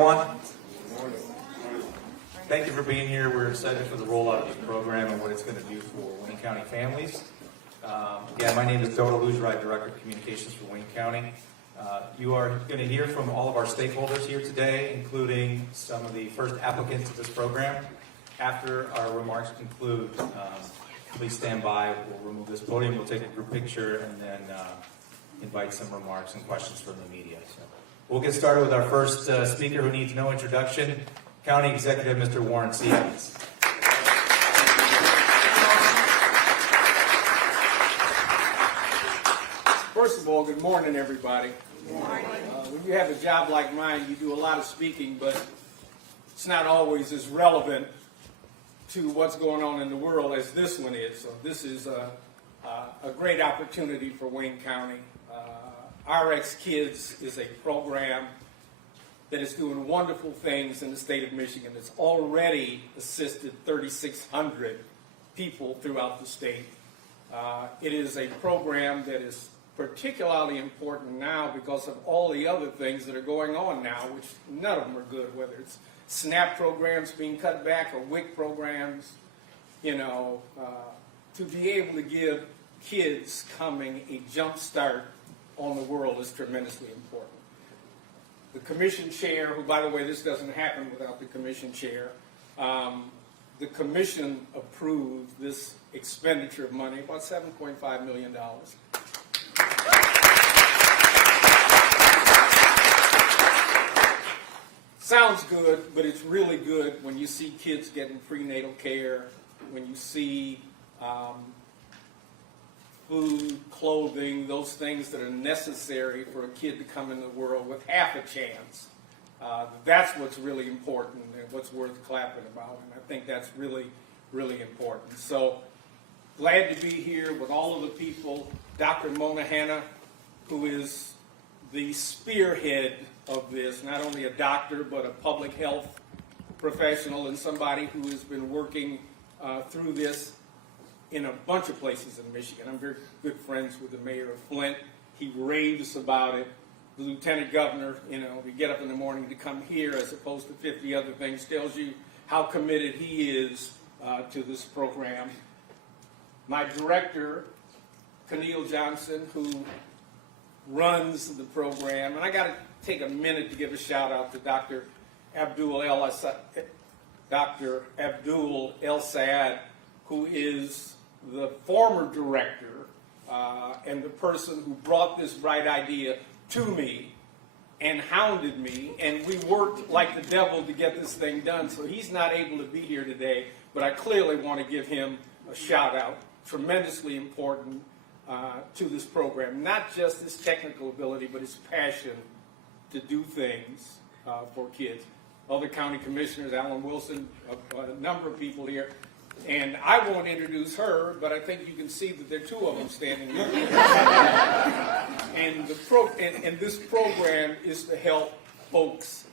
Everyone. Thank you for being here. We're excited for the rollout of this program and what it's going to do for Wayne County families. Again, my name is Rouge, Director of Communications for Wayne County. You are going to hear from all of our stakeholders here today, including some of the first applicants to this program. After our remarks conclude, please stand by. We'll remove this podium, we'll take a group picture, and then invite some remarks and questions from the media. So we'll get started with our first speaker who needs no introduction, County Executive Mr. Warren C. Evans. First of all, good morning, everybody. Good morning. When you have a job like mine, you do a lot of speaking, but it's not always as relevant to what's going on in the world as this one is. So this is a great opportunity for Wayne County. RX Kids is a program that is doing wonderful things in the state of Michigan. It's already assisted 3,600 people throughout the state. It is a program that is particularly important now because of all the other things that are going on now, which none of them are good, whether it's SNAP programs being cut back or WIC programs, to be able to give kids coming a jump start on the world is tremendously important. The commission chair, who, by the way, this doesn't happen without the commission chair, the commission approved this expenditure of money, about $7.5 million. Sounds good, but it's really good when you see kids getting prenatal care, when you see food, clothing, those things that are necessary for a kid to come into the world with half a chance. That's what's really important and what's worth clapping about, and I think that's really, really important. So glad to be here with all of the people. Dr. Mona Hanna, who is the spearhead of this, not only a doctor, but a public health professional and somebody who has been working through this in a bunch of places in Michigan. I'm very good friends with the mayor of Flint. He raves about it. The lieutenant governor, we get up in the morning to come here as opposed to 50 other things, tells you how committed he is to this program. My director, Keneal Johnson, who runs the program, and I got to take a minute to give a shout out to Dr. Abdul El Sayed, who is the former director and the person who brought this bright idea to me and hounded me, and we worked like the devil to get this thing done. So he's not able to be here today, but I clearly want to give him a shout out. Tremendously important to this program, not just his technical ability, but his passion to do things for kids. Other county commissioners, Alan Wilson, a number of people here. And I won't introduce her, but I think you can see that there are two of them standing here. And this program is to help folks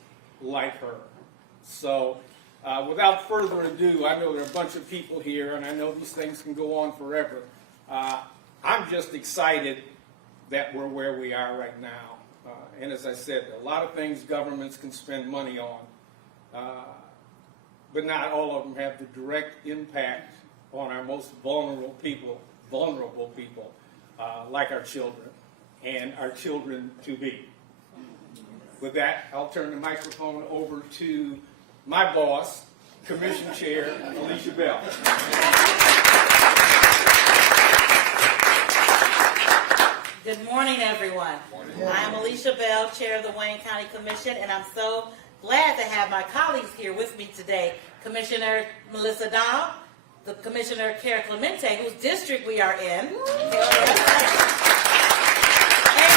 like her. So without further ado, I know there are a bunch of people here, and I know these things can go on forever. I'm just excited that we're where we are right now. And as I said, a lot of things governments can spend money on. But not all of them have the direct impact on our most vulnerable people, like our children and our children to be. With that, I'll turn the microphone over to my boss, Commission Chair Alicia Bell. Good morning, everyone. I am Alicia Bell, Chair of the Wayne County Commission, and I'm so glad to have my colleagues here with me today. Commissioner Melissa Dahl, the Commissioner Cara Clemente, whose district we are in, and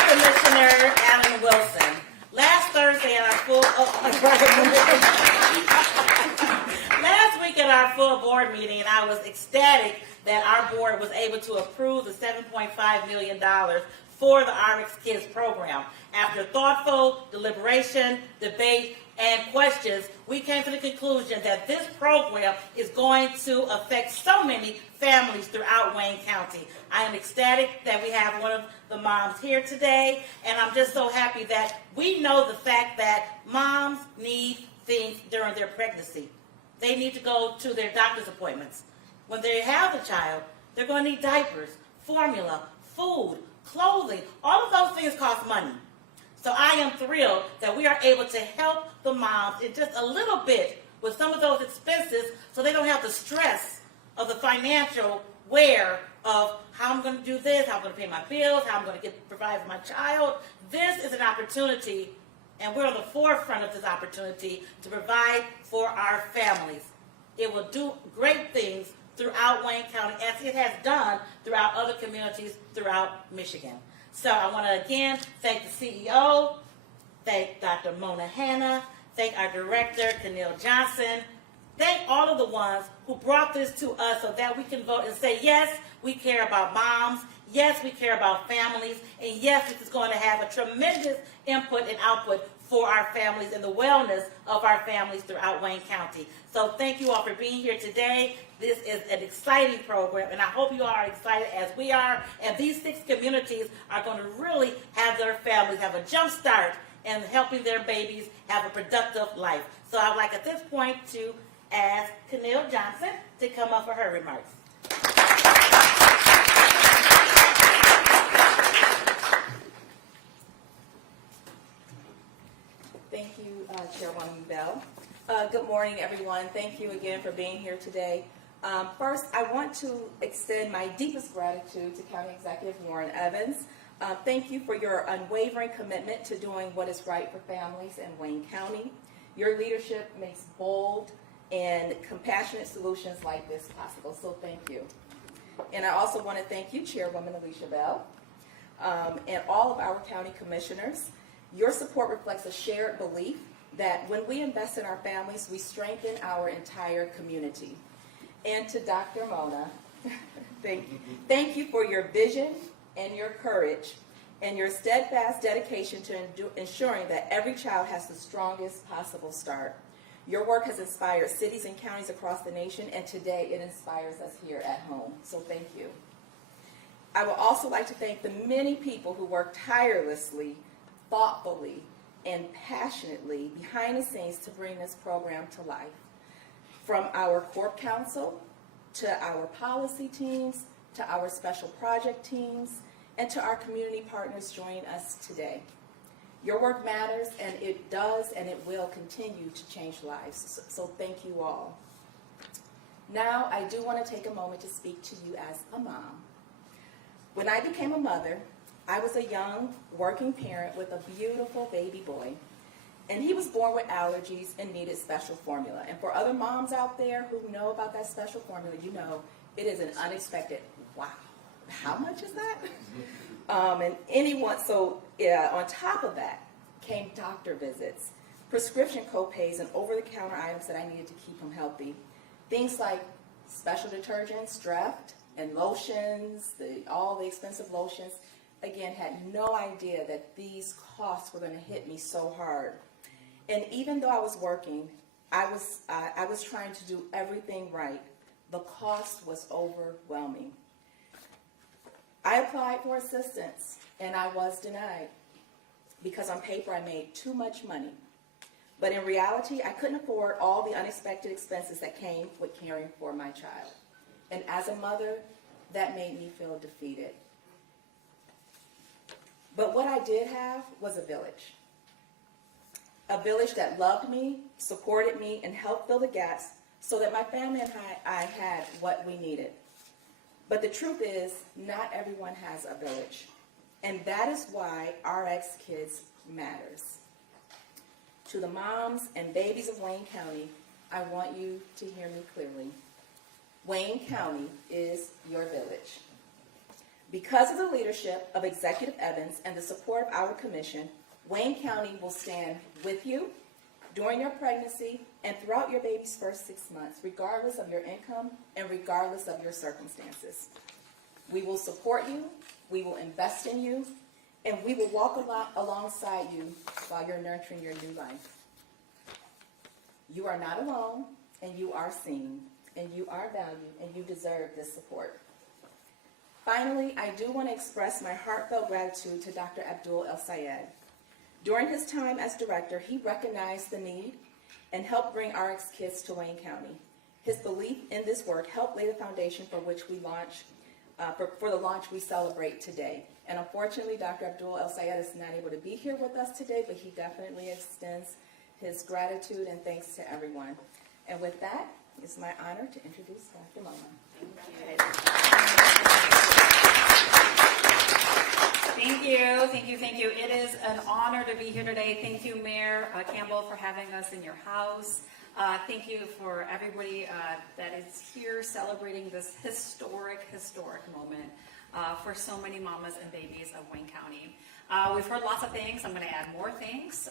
Commissioner Alan Wilson. Last Thursday at our last week at our full board meeting, I was ecstatic that our board was able to approve the $7.5 million for the RX Kids program after thoughtful deliberation, debate, and questions, we came to the conclusion that this program is going to affect so many families throughout Wayne County. I am ecstatic that we have one of the moms here today, and I'm just so happy that we know the fact that moms need things during their pregnancy. They need to go to their doctor's appointments. When they have a child, they're going to need diapers, formula, food, clothing. All of those things cost money. So I am thrilled that we are able to help the moms in just a little bit with some of those expenses so they don't have the stress of the financial wear of how I'm going to do this, how I'm going to pay my bills, how I'm going to provide for my child. This is an opportunity, and we're on the forefront of this opportunity to provide for our families. It will do great things throughout Wayne County, as it has done throughout other communities throughout Michigan. So I want to again thank the CEO, thank Dr. Mona Hanna, thank our director, Kenil Johnson, thank all of the ones who brought this to us so that we can vote and say, yes, we care about moms, yes, we care about families, and yes, this is going to have a tremendous input and output for our families and the wellness of our families throughout Wayne County. So thank you all for being here today. This is an exciting program, and I hope you all are excited as we are. And these 6 communities are going to really have their families have a jump start in helping their babies have a productive life. So I would like at this point to ask Kenil Johnson to come up for her remarks. Thank you, Chairwoman Bell. Good morning, everyone. Thank you again for being here today. First, I want to extend my deepest gratitude to County Executive Warren Evans. Thank you for your unwavering commitment to doing what is right for families in Wayne County. Your leadership makes bold and compassionate solutions like this possible, so thank you. And I also want to thank you, Chairwoman Alicia Bell, and all of our county commissioners. Your support reflects a shared belief that when we invest in our families, we strengthen our entire community. And to Dr. Mona, thank you for your vision and your courage and your steadfast dedication to ensuring that every child has the strongest possible start. Your work has inspired cities and counties across the nation, and today it inspires us here at home. So thank you. I would also like to thank the many people who work tirelessly, thoughtfully, and passionately behind the scenes to bring this program to life. From our Corp Council, to our policy teams, to our special project teams, and to our community partners joining us today. Your work matters, and it does and it will continue to change lives. So thank you all. Now, I do want to take a moment to speak to you as a mom. When I became a mother, I was a young working parent with a beautiful baby boy, and he was born with allergies and needed special formula. And for other moms out there who know about that special formula, you know it is an unexpected, wow, how much is that? And anyone, so on top of that came doctor visits, prescription co-pays, and over-the-counter items that I needed to keep him healthy. Things like special detergents, Dreft, and lotions, all the expensive lotions. Again, had no idea that these costs were going to hit me so hard. And even though I was working, I was trying to do everything right. The cost was overwhelming. I applied for assistance, and I was denied because on paper I made too much money. But in reality, I couldn't afford all the unexpected expenses that came with caring for my child. And as a mother, that made me feel defeated. But what I did have was a village. A village that loved me, supported me, and helped fill the gaps so that my family and I had what we needed. But the truth is, not everyone has a village. And that is why RX Kids matters. To the moms and babies of Wayne County, I want you to hear me clearly. Wayne County is your village. Because of the leadership of Executive Evans and the support of our commission, Wayne County will stand with you during your pregnancy and throughout your baby's first 6 months, regardless of your income and regardless of your circumstances. We will support you, we will invest in you, and we will walk alongside you while you're nurturing your new life. You are not alone, and you are seen, and you are valued, and you deserve this support. Finally, I do want to express my heartfelt gratitude to Dr. Abdul El-Sayed. During his time as director, he recognized the need and helped bring RX Kids to Wayne County. His belief in this work helped lay the foundation for which we launch, for the launch we celebrate today. And unfortunately, Dr. Abdul El-Sayed is not able to be here with us today, but he definitely extends his gratitude and thanks to everyone. And with that, it's my honor to introduce Dr. Mona. Thank you. It is an honor to be here today. Thank you, Mayor Campbell, for having us in your house. Thank you for everybody that is here celebrating this historic moment for so many mamas and babies of Wayne County. We've heard lots of things. I'm going to add more things.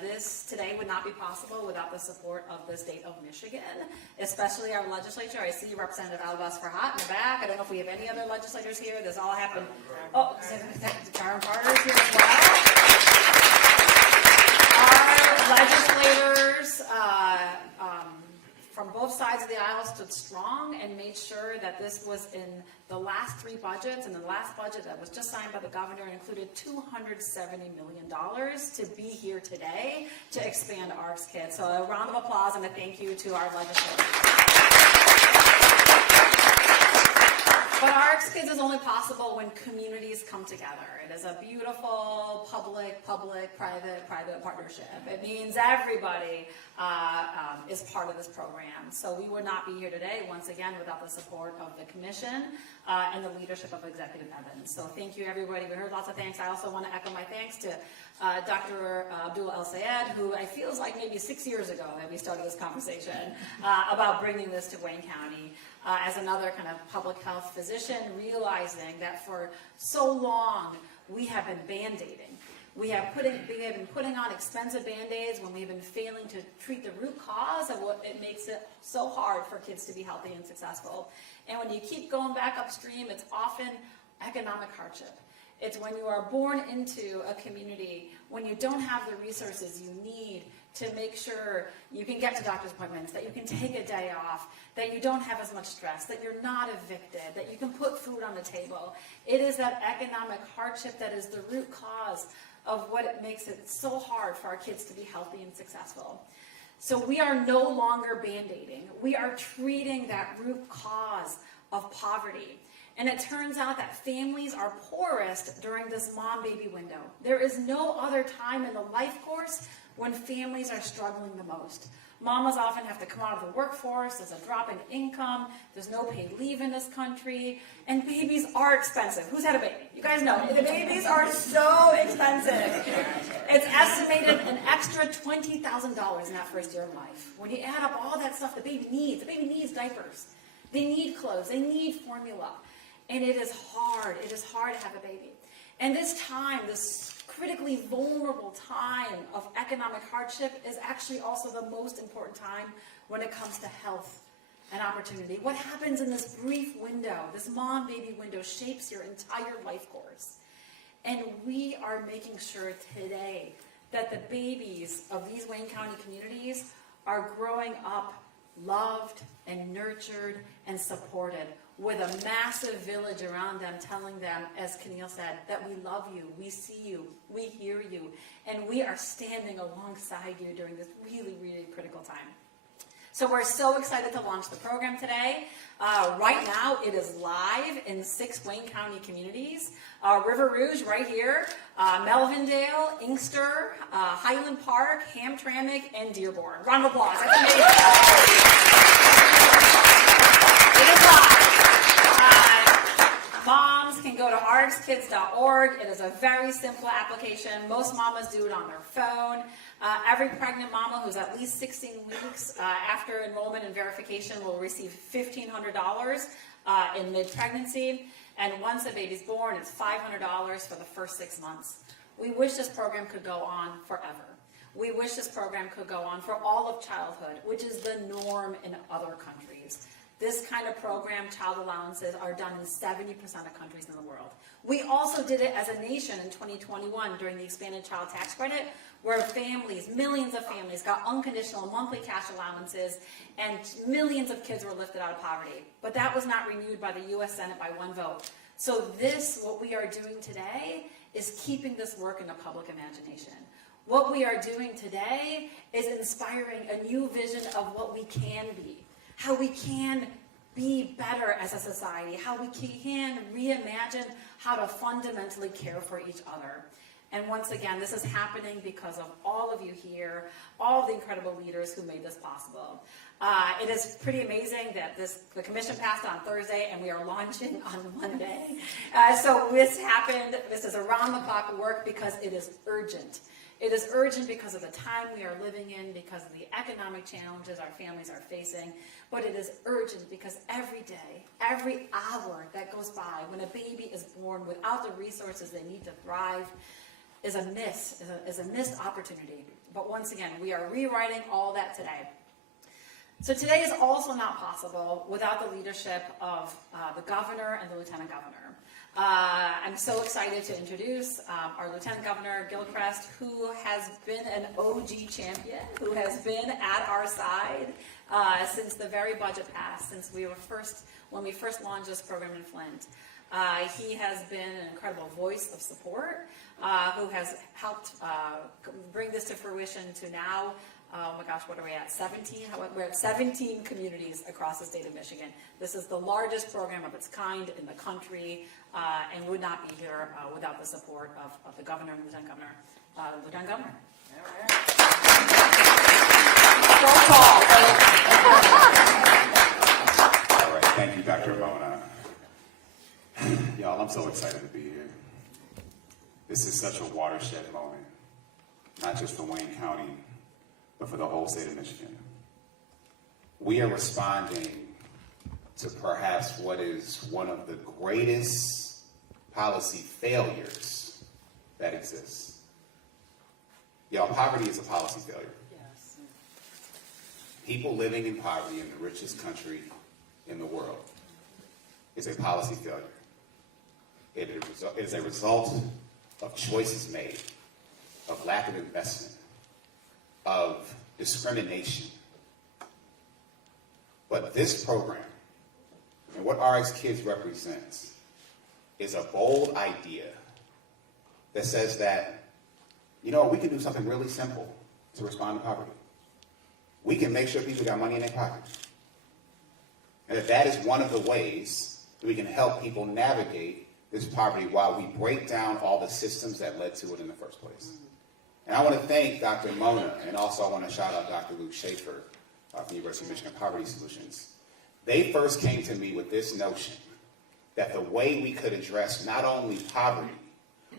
This today would not be possible without the support of the state of Michigan, especially our legislature. I see Representative Albas Farhat in the back. I don't know if we have any other legislators here. This all happened. Oh, Karen Carter's here as well. Our legislators from both sides of the aisle stood strong and made sure that this was in the last 3 budgets, and the last budget that was just signed by the governor included $270 million to be here today to expand RX Kids. So a round of applause and a thank you to our legislators. But RX Kids is only possible when communities come together. It is a beautiful public-private partnership. It means everybody is part of this program. So we would not be here today, once again, without the support of the commission and the leadership of Executive Evans. So thank you, everybody. We heard lots of thanks. I also want to echo my thanks to Dr. Abdul El-Sayed, who I feels like maybe 6 years ago that we started this conversation about bringing this to Wayne County. As another kind of public health physician, realizing that for so long we have been band-aiding. We have been putting on expensive Band-Aids when we've been failing to treat the root cause of what it makes it so hard for kids to be healthy and successful. And when you keep going back upstream, it's often economic hardship. It's when you are born into a community, when you don't have the resources you need to make sure you can get to doctor's appointments, that you can take a day off, that you don't have as much stress, that you're not evicted, that you can put food on the table. It is that economic hardship that is the root cause of what it makes it so hard for our kids to be healthy and successful. So we are no longer band-aiding. We are treating that root cause of poverty. And it turns out that families are poorest during this mom-baby window. There is no other time in the life course when families are struggling the most. Mamas often have to come out of the workforce, there's a drop in income, there's no paid leave in this country, and babies are expensive. Who's had a baby? You guys know, the babies are so expensive. It's estimated an extra $20,000 in that first year of life. When you add up all that stuff the baby needs diapers, they need clothes, they need formula, and it is hard to have a baby. And this time, this critically vulnerable time of economic hardship is actually also the most important time when it comes to health and opportunity. What happens in this brief window, this mom-baby window, shapes your entire life course. And we are making sure today that the babies of these Wayne County communities are growing up loved and nurtured and supported, with a massive village around them telling them, as Keneal said, that we love you, we see you, we hear you, and we are standing alongside you during this really, really critical time. So we're so excited to launch the program today. Right now, it is live in 6 Wayne County communities. River Rouge right here, Melvindale, Inkster, Highland Park, Hamtramck, and Dearborn. Round of applause. It is live. Moms can go to rxkids.org. It is a very simple application. Most mamas do it on their phone. Every pregnant mama who's at least 16 weeks after enrollment and verification will receive $1,500 in mid-pregnancy. And once a baby's born, it's $500 for the first 6 months. We wish this program could go on forever. We wish this program could go on for all of childhood, which is the norm in other countries. This kind of program, child allowances, are done in 70% of countries in the world. We also did it as a nation in 2021 during the expanded child tax credit, where families, millions of families, got unconditional monthly cash allowances, and millions of kids were lifted out of poverty. But that was not renewed by the U.S. Senate by one vote. So what we are doing today, is keeping this work in the public imagination. What we are doing today is inspiring a new vision of what we can be, how we can be better as a society, how we can reimagine how to fundamentally care for each other. And once again, this is happening because of all of you here, all of the incredible leaders who made this possible. It is pretty amazing that the commission passed on Thursday and we are launching on Monday. So this happened, this is around the clock work because it is urgent. It is urgent because of the time we are living in, because of the economic challenges our families are facing, but it is urgent because every day, every hour that goes by when a baby is born without the resources they need to thrive is a missed opportunity. But once again, we are rewriting all that today. So today is also not possible without the leadership of the governor and the lieutenant governor. I'm so excited to introduce our Lieutenant Governor Gilchrist, who has been an OG champion, who has been at our side since the very budget passed, since when we first launched this program in Flint. He has been an incredible voice of support, who has helped bring this to fruition to now, oh my gosh, what are we at, 17? We're at 17 communities across the state of Michigan. This is the largest program of its kind in the country, and would not be here without the support of the governor and lieutenant governor. Lieutenant Governor. All right, thank you, Dr. Mona. Y'all, I'm so excited to be here. This is such a watershed moment, not just for Wayne County, but for the whole state of Michigan. We are responding to perhaps what is one of the greatest policy failures that exists. Y'all, poverty is a policy failure. Yes. People living in poverty in the richest country in the world is a policy failure. It is a result of choices made, of lack of investment, of discrimination. But this program, and what RX Kids represents, is a bold idea that says that, we can do something really simple to respond to poverty. We can make sure people got money in their pocket. And that is one of the ways that we can help people navigate this poverty while we break down all the systems that led to it in the first place. And I want to thank Dr. Mona, and also I want to shout out Dr. Luke Schaefer from the University of Michigan Poverty Solutions. They first came to me with this notion that the way we could address not only poverty,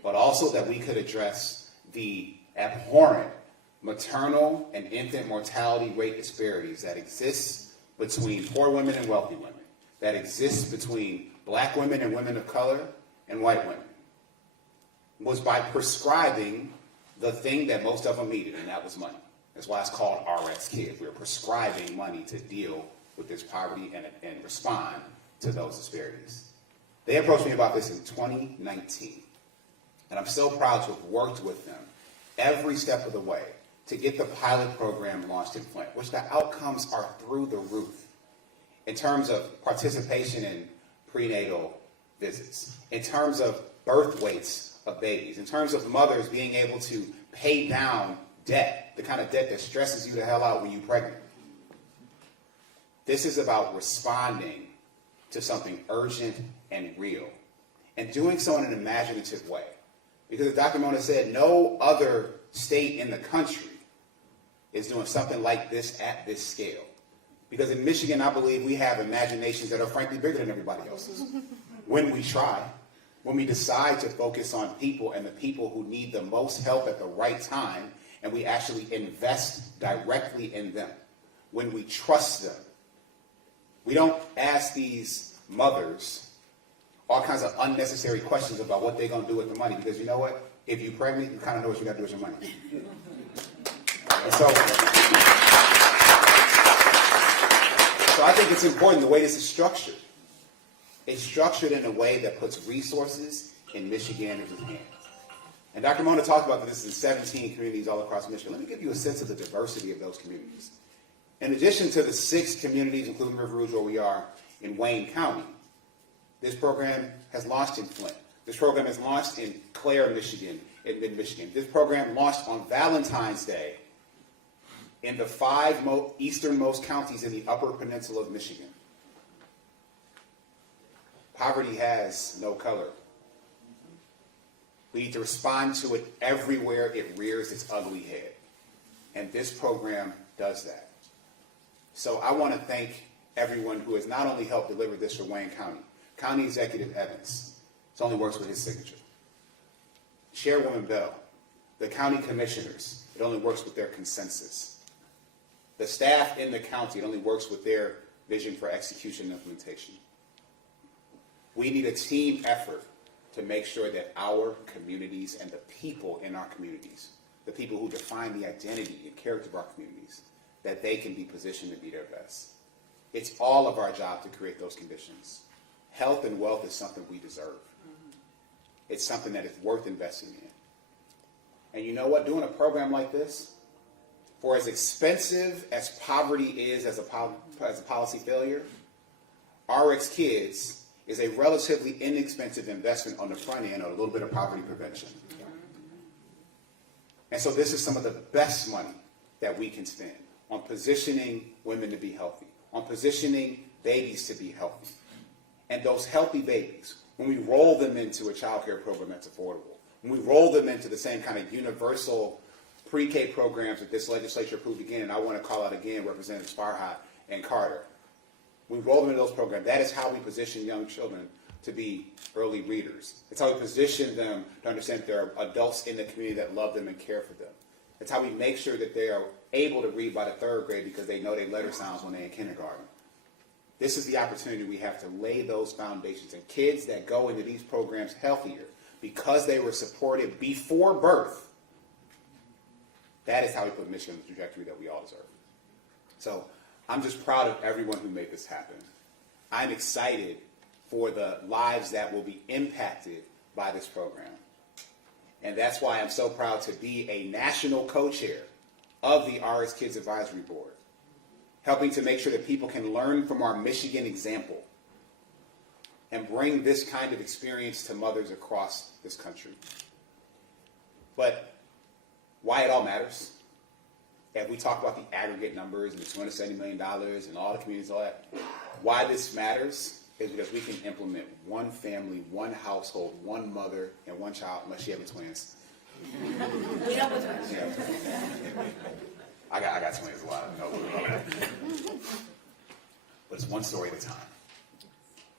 but also that we could address the abhorrent maternal and infant mortality rate disparities that exist between poor women and wealthy women, that exists between black women and women of color and white women, was by prescribing the thing that most of them needed, and that was money. That's why it's called RX Kids. We're prescribing money to deal with this poverty and respond to those disparities. They approached me about this in 2019, and I'm so proud to have worked with them every step of the way to get the pilot program launched in Flint, which the outcomes are through the roof in terms of participation in prenatal visits, in terms of birth weights of babies, in terms of mothers being able to pay down debt, the kind of debt that stresses you the hell out when you're pregnant. This is about responding to something urgent and real, and doing so in an imaginative way. Because as Dr. Mona said, no other state in the country is doing something like this at this scale. Because in Michigan, I believe we have imaginations that are frankly bigger than everybody else's. When we try, when we decide to focus on people and the people who need the most help at the right time, and we actually invest directly in them, when we trust them. We don't ask these mothers all kinds of unnecessary questions about what they're going to do with the money, because you know what? If you're pregnant, you kind of know what you got to do with your money. And so I think it's important the way this is structured. It's structured in a way that puts resources in Michiganders' hands. And Dr. Mona talked about that this is in 17 communities all across Michigan. Let me give you a sense of the diversity of those communities. In addition to the 6 communities, including River Rouge, where we are in Wayne County, this program has launched in Flint. This program has launched in Clare, Michigan, in mid-Michigan. This program launched on Valentine's Day in the 5 easternmost counties in the Upper Peninsula of Michigan. Poverty has no color. We need to respond to it everywhere it rears its ugly head. And this program does that. So I want to thank everyone who has not only helped deliver this for Wayne County. County Executive Evans, it only works with his signature. Chairwoman Bell, the county commissioners, it only works with their consensus. The staff in the county, it only works with their vision for execution and implementation. We need a team effort to make sure that our communities and the people in our communities, the people who define the identity and character of our communities, that they can be positioned to be their best. It's all of our job to create those conditions. Health and wealth is something we deserve. It's something that is worth investing in. And you know what? Doing a program like this, for as expensive as poverty is as a policy failure, RX Kids is a relatively inexpensive investment on the front end of a little bit of poverty prevention. And so this is some of the best money that we can spend on positioning women to be healthy, on positioning babies to be healthy. And those healthy babies, when we roll them into a child care program that's affordable, when we roll them into the same kind of universal pre-K programs that this legislature approved again, and I want to call out again Representatives Farhat and Carter, we roll them into those programs. That is how we position young children to be early readers. It's how we position them to understand that there are adults in the community that love them and care for them. It's how we make sure that they are able to read by the 3rd grade because they know their letter sounds when they're in kindergarten. This is the opportunity we have to lay those foundations. And kids that go into these programs healthier because they were supported before birth, that is how we put Michigan on the trajectory that we all deserve. So I'm just proud of everyone who made this happen. I'm excited for the lives that will be impacted by this program. And that's why I'm so proud to be a national co-chair of the RX Kids Advisory Board, helping to make sure that people can learn from our Michigan example and bring this kind of experience to mothers across this country. But why it all matters, if we talk about the aggregate numbers and the $270 million and all the communities, all that, why this matters is because we can implement one family, one household, one mother, and one child, unless you have twins. We have a twins. Yeah. I got twins a lot. No, but it's one story at a time.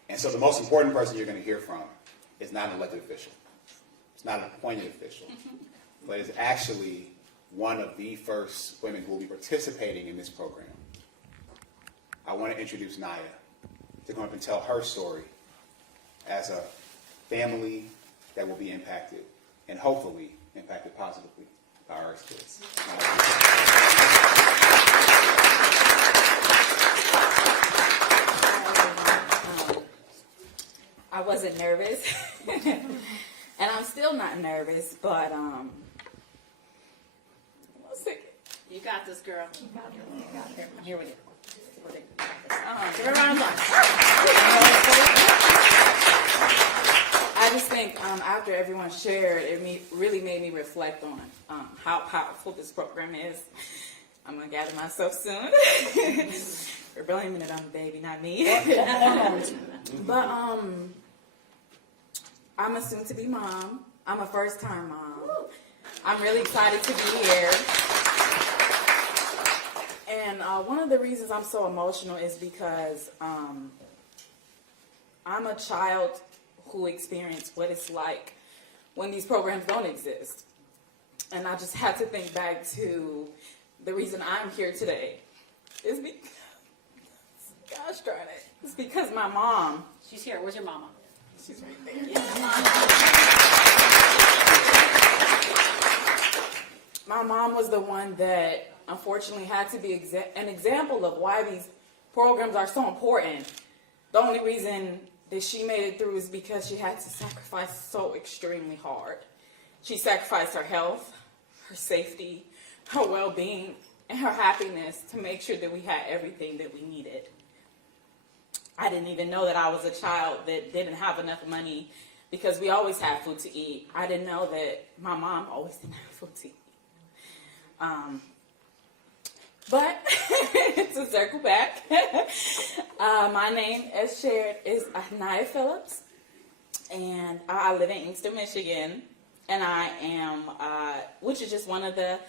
And so the most important person you're going to hear from is not an elected official. It's not an appointed official. But it's actually one of the first women who will be participating in this program. I want to introduce Naya to come up and tell her story as a family that will be impacted and hopefully impacted positively by our kids. I wasn't nervous, and I'm still not nervous, but one second. You got this, girl. Here we go. Give her a round of applause. I just think after everyone shared, really made me reflect on how powerful this program is. I'm going to gather myself soon. We're blaming it on the baby, not me. But I'm a soon-to-be mom. I'm a first-time mom. I'm really excited to be here. And one of the reasons I'm so emotional is because I'm a child who experienced what it's like when these programs don't exist. And I just had to think back to the reason I'm here today is because, gosh darn it, it's because my mom. She's here. Where's your mama? She's right there. My mom was the one that unfortunately had to be an example of why these programs are so important. The only reason that she made it through is because she had to sacrifice so extremely hard. She sacrificed her health, her safety, her well-being, and her happiness to make sure that we had everything that we needed. I didn't even know that I was a child that didn't have enough money because we always had food to eat. I didn't know that my mom always didn't have food to eat. But to circle back, my name, as shared, is Anaya Phillips, and I live in Inkster, Michigan, and I am, which is just one of the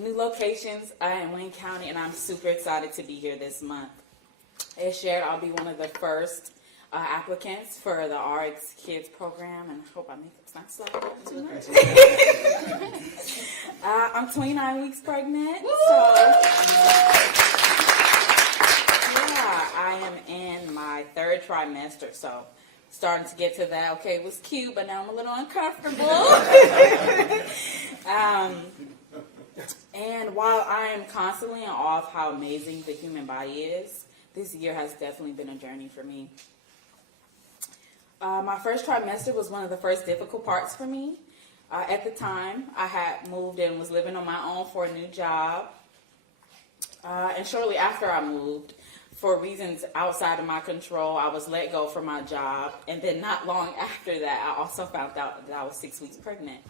new locations in Wayne County, and I'm super excited to be here this month. As shared, I'll be one of the first applicants for the RX Kids program, and I hope my makeup's not sliding too much. I'm 29 weeks pregnant, so yeah, I am in my 3rd trimester, so starting to get to that. Okay, it was cute, but now I'm a little uncomfortable. And while I am constantly in awe of how amazing the human body is, this year has definitely been a journey for me. My 1st trimester was one of the first difficult parts for me. At the time, I had moved and was living on my own for a new job. And shortly after I moved, for reasons outside of my control, I was let go from my job. And then not long after that, I also found out that I was 6 weeks pregnant.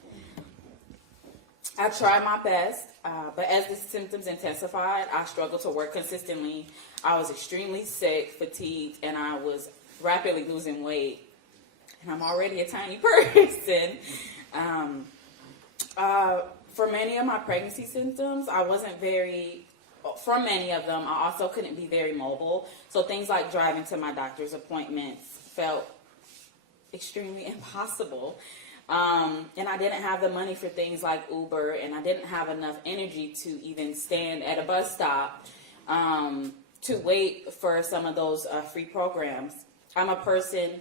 I tried my best, but as the symptoms intensified, I struggled to work consistently. I was extremely sick, fatigued, and I was rapidly losing weight. And I'm already a tiny person. For many of my pregnancy symptoms, I wasn't very, from many of them, I also couldn't be very mobile. So things like driving to my doctor's appointments felt extremely impossible. And I didn't have the money for things like Uber, and I didn't have enough energy to even stand at a bus stop to wait for some of those free programs. I'm a person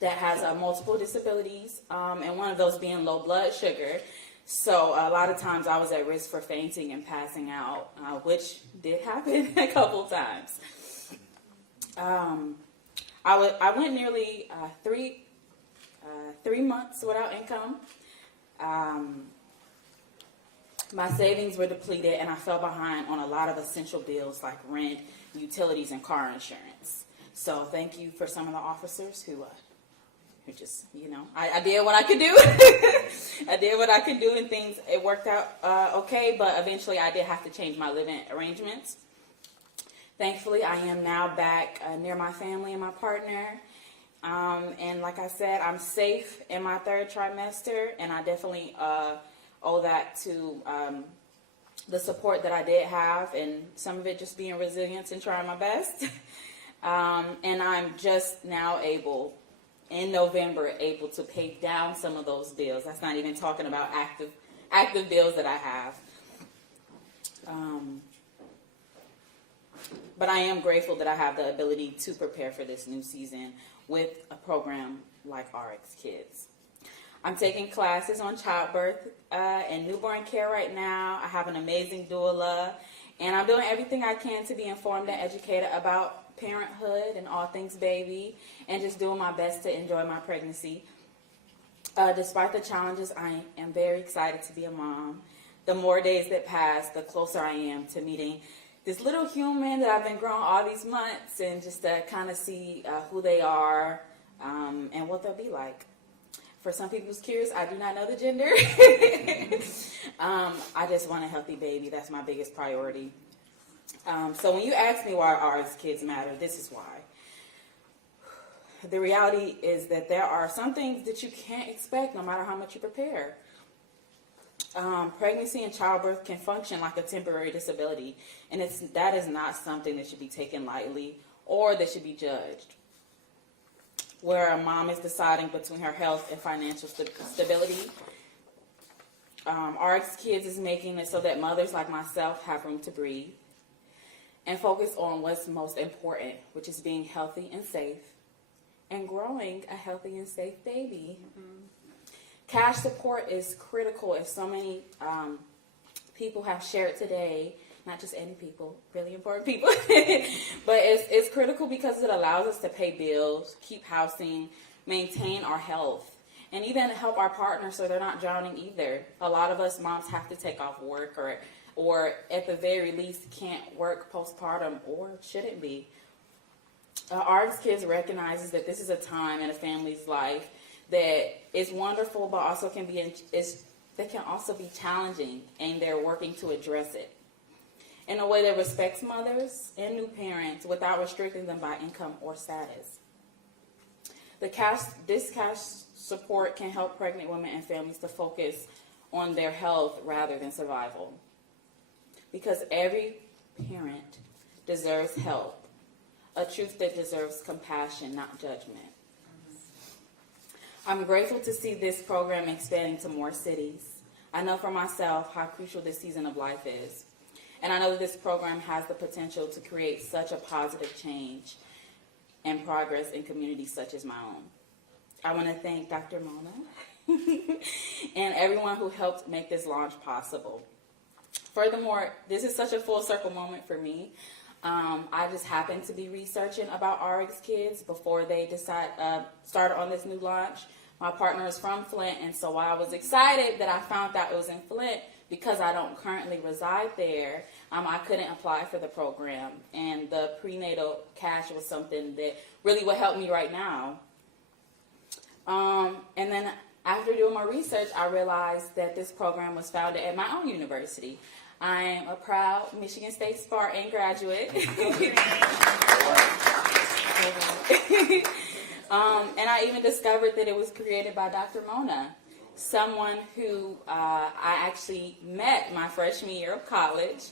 that has multiple disabilities, and one of those being low blood sugar. So a lot of times I was at risk for fainting and passing out, which did happen a couple times. I went nearly 3 months without income. My savings were depleted, and I fell behind on a lot of essential bills like rent, utilities, and car insurance. So thank you for some of the officers who just, I did what I could do. I did what I could do, and things, it worked out okay, but eventually I did have to change my living arrangements. Thankfully, I am now back near my family and my partner. And like I said, I'm safe in my 3rd trimester, and I definitely owe that to the support that I did have, and some of it just being resilient and trying my best. And I'm just now in November, able to pay down some of those bills. That's not even talking about active bills that I have. But I am grateful that I have the ability to prepare for this new season with a program like RX Kids. I'm taking classes on childbirth and newborn care right now. I have an amazing doula, and I'm doing everything I can to be informed and educated about parenthood and all things baby, and just doing my best to enjoy my pregnancy. Despite the challenges, I am very excited to be a mom. The more days that pass, the closer I am to meeting this little human that I've been growing all these months, and just to kind of see who they are and what they'll be like. For some people who's curious, I do not know the gender. I just want a healthy baby. That's my biggest priority. So when you ask me why RX Kids matter, this is why. The reality is that there are some things that you can't expect no matter how much you prepare. Pregnancy and childbirth can function like a temporary disability, and that is not something that should be taken lightly or that should be judged. Where a mom is deciding between her health and financial stability, RX Kids is making it so that mothers like myself have room to breathe and focus on what's most important, which is being healthy and safe and growing a healthy and safe baby. Mm-hmm. Cash support is critical, as so many people have shared today. not just any people, really important people. But it's critical because it allows us to pay bills, keep housing, maintain our health, and even help our partners so they're not drowning either. A lot of us moms have to take off work or at the very least can't work postpartum or shouldn't be. RX Kids recognizes that this is a time in a family's life that is wonderful, but also that can also be challenging, and they're working to address it in a way that respects mothers and new parents without restricting them by income or status. This cash support can help pregnant women and families to focus on their health rather than survival. Because every parent deserves help, a truth that deserves compassion, not judgment. I'm grateful to see this program expanding to more cities. I know for myself how crucial this season of life is. And I know that this program has the potential to create such a positive change and progress in communities such as my own. I want to thank Dr. Mona and everyone who helped make this launch possible. Furthermore, this is such a full circle moment for me. I just happened to be researching about RX Kids before they started on this new launch. My partner is from Flint, and so while I was excited that I found out it was in Flint, because I don't currently reside there, I couldn't apply for the program. And the prenatal cash was something that really would help me right now. And then after doing my research, I realized that this program was founded at my own university. I'm a proud Michigan State Spartan graduate. And I even discovered that it was created by Dr. Mona, someone who I actually met my freshman year of college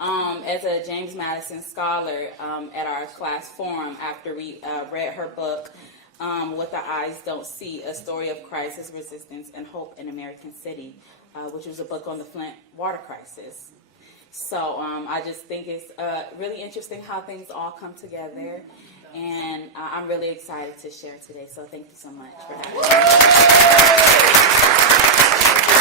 as a James Madison Scholar at our class forum after we read her book, What the Eyes Don't See, A Story of Crisis, Resistance, and Hope in American City, which was a book on the Flint water crisis. So I just think it's really interesting how things all come together, and I'm really excited to share today. So thank you so much for having me.